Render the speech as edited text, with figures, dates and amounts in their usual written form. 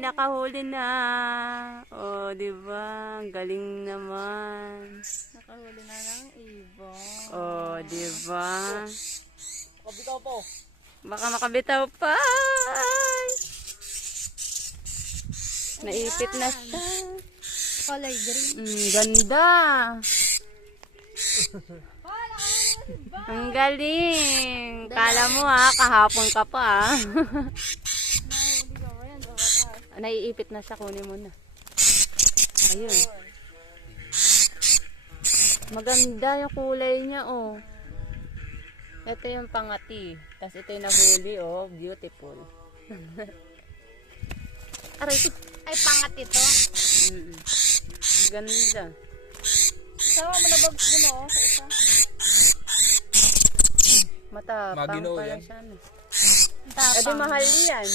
nakahuli na. Oh, di ba? Ang galing naman. Nakahuli na ng ibon. Oh, di ba? Kabitaw po. Baka makabitaw pa. Ay! Naipit na siya. Color green. Ganda. Ang galing. Kala mo ha, kahapon ka pa. Nahuli ka ba yan? Naiipit na siya, kunin mo na. Ayun. Maganda yung kulay niya, oh. Ito yung pangati. Tapos ito yung nahuli, oh. Beautiful. Aray, ito. Ay, pangat ito. Ganda. Sama mo na bags mo, no? Sa isa. Matapang Magino pala yan. siya. No? Tapang. Eh di mahal yan.